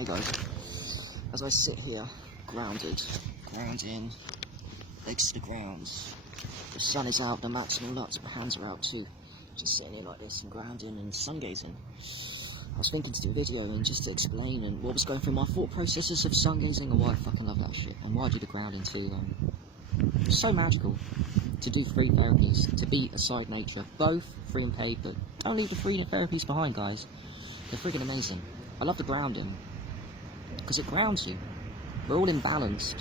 Hey guys, as I sit here, grounding, legs to the ground, the sun is out, the maximal lux, my hands are out too, just sitting here like this and grounding and sun gazing. I was thinking to do a video and just to explain and what was going through my thought processes of sun gazing and why I fucking love that shit, and why I do the grounding too. It's so magical to do free therapies, to be aside nature, both free and paid, but don't leave the free therapies behind, guys. They're friggin' amazing. I love the grounding because it grounds you. We're all imbalanced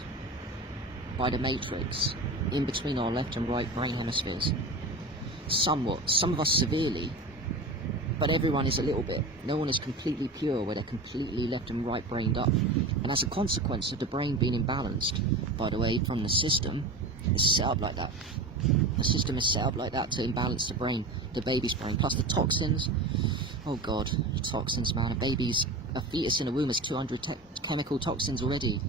by the matrix in between our left and right brain hemispheres. Somewhat, some of us severely, but everyone is a little bit. No one is completely pure where they're completely left and right brained up. And as a consequence of the brain being imbalanced, by the way, from the system, it's set up like that. The system is set up like that to imbalance the brain, the baby's brain, plus the toxins. Oh god, toxins, man. A fetus in a womb has 200 chemical toxins already.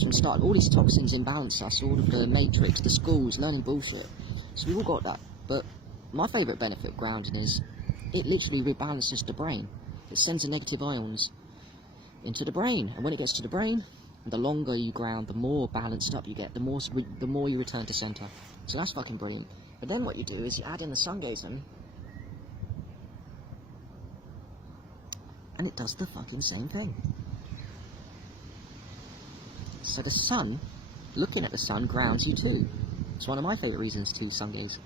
From the start, all these toxins imbalance us, all of the matrix, the schools, learning bullshit. So we've all got that. But my favourite benefit of grounding is it literally rebalances the brain. It sends the negative ions into the brain, and when it gets to the brain, the longer you ground, the more balanced up you get, the more you return to centre. So that's fucking brilliant. But then what you do is you add in the sun gazing, and it does the fucking same thing. So the sun, looking at the sun, grounds you too. It's one of my favourite reasons to sun gaze.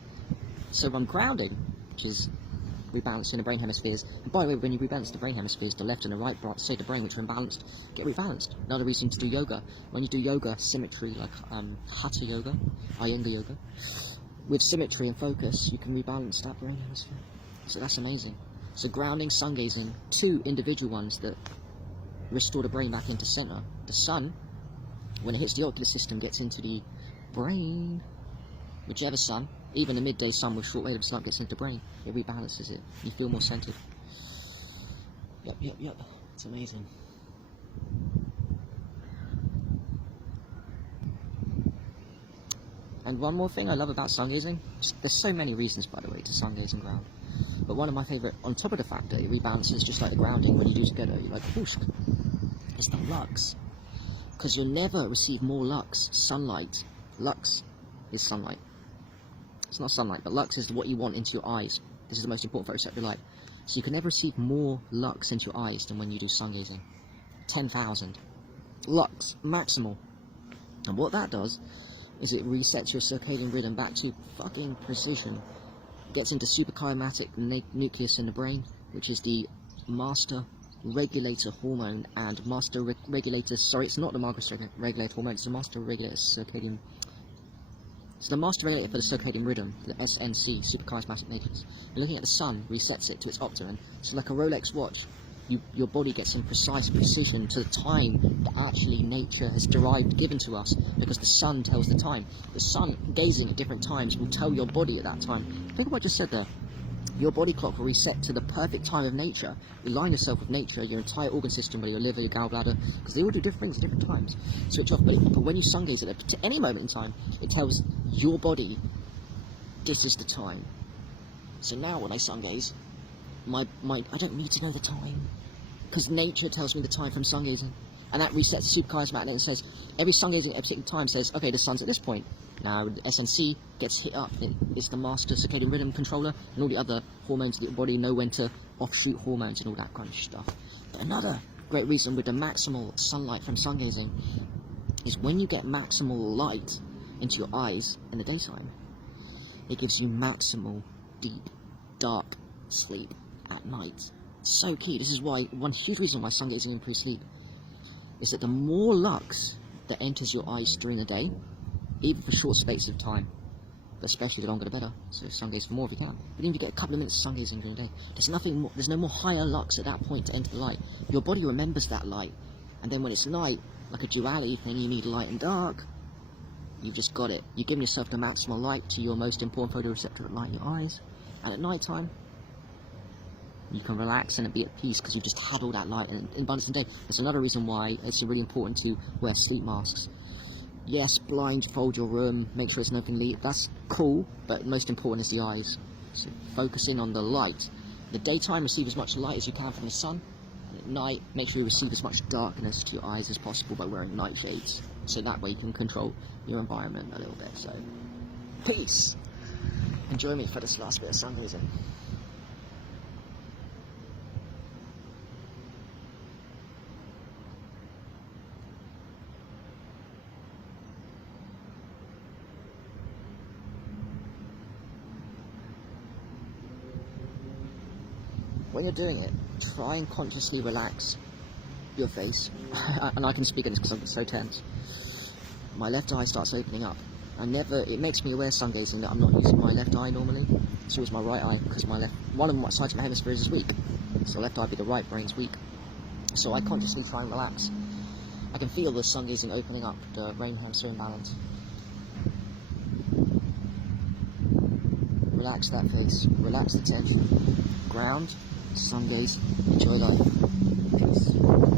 So I'm grounding, which is rebalancing the brain hemispheres. And by the way, when you rebalance the brain hemispheres, the left and the right side of the brain, which are imbalanced, get rebalanced. Another reason to do yoga. When you do yoga, symmetry, like hatha yoga, iyengar yoga, with symmetry and focus, you can rebalance that brain hemisphere. So that's amazing. So grounding, sun gazing, two individual ones that restore the brain back into centre. The sun, when it hits the ocular system, gets into the brain. Whichever sun, even the midday sun with short wave of sun gets into the brain, it rebalances it. You feel more centered. Yep. It's amazing. And one more thing I love about sun gazing, there's so many reasons, by the way, to sun gaze and ground. But one of my favourite, on top of the fact that it rebalances just like the grounding when you do together, you're like, whoosh, it's the lux. Because you'll never receive more lux, sunlight. Lux is sunlight. It's not sunlight, but lux is what you want into your eyes. This is the most important photoreceptor light. So you can never receive more lux into your eyes than when you do sun gazing. 10,000 lux, maximal. And what that does is it resets your circadian rhythm back to fucking precision. Gets into suprachiasmatic nucleus in the brain, which is the master regulator hormone and master regulator. Sorry, it's not the master regulator hormone. It's the master regulator circadian. It's the master regulator for the circadian rhythm, the SNC, suprachiasmatic nucleus. You're looking at the sun, resets it to its optimum. So like a Rolex watch, your body gets in precise precision to the time that actually nature has given to us, because the sun tells the time. The sun, gazing at different times, will tell your body at that time. Think of what I just said there. Your body clock will reset to the perfect time of nature. Align yourself with nature, your entire organ system, whether your liver, your gallbladder, because they all do different things at different times. Switch off, but when you sun gaze at it, to any moment in time, it tells your body, this is the time. So now when I sun gaze, I don't need to know the time, because nature tells me the time from sun gazing, and that resets the suprachiasmatic, and it says every sun gazing at a particular time says, okay, the sun's at this point. Now the SNC gets hit up. It's the master circadian rhythm controller, and all the other hormones that your body know when to offshoot hormones and all that kind of stuff. But another great reason with the maximal sunlight from sun gazing is when you get maximal light into your eyes in the daytime, it gives you maximal deep dark sleep at night. So key. This is why one huge reason why sun gazing improves sleep is that the more lux that enters your eyes during the day, even for short spaces of time, but especially the longer the better, so sun gaze for more if you can. But even if you get a couple of minutes of sun gazing during the day, there's no more higher lux at that point to enter the light. Your body remembers that light, and then when it's light, like a duality thing, you need light and dark, you've just got it. You're giving yourself the maximal light to your most important photoreceptor at light in your eyes, and at night time, you can relax and be at peace because you've just had all that light in abundance in the day. That's another reason why it's really important to wear sleep masks. Yes, blindfold your room, make sure there's nothing lit. That's cool, but most important is the eyes. So focusing on the light. The daytime, receive as much light as you can from the sun. At night, make sure you receive as much darkness to your eyes as possible by wearing night shades, so that way you can control your environment a little bit. So, peace! Enjoy me for this last bit of sungazing. When you're doing it, try and consciously relax your face. And I can speak on this because I'm so tense. My left eye starts opening up. It makes me aware sungazing that I'm not using my left eye normally. It's always my right eye because one of my sides of my hemisphere is weak. So left eye be the right, brain's weak. So I consciously try and relax. I can feel the sungazing opening up, the brain hemisphere imbalance. Relax that face, relax the tension. Ground, sungaze, enjoy life. Peace.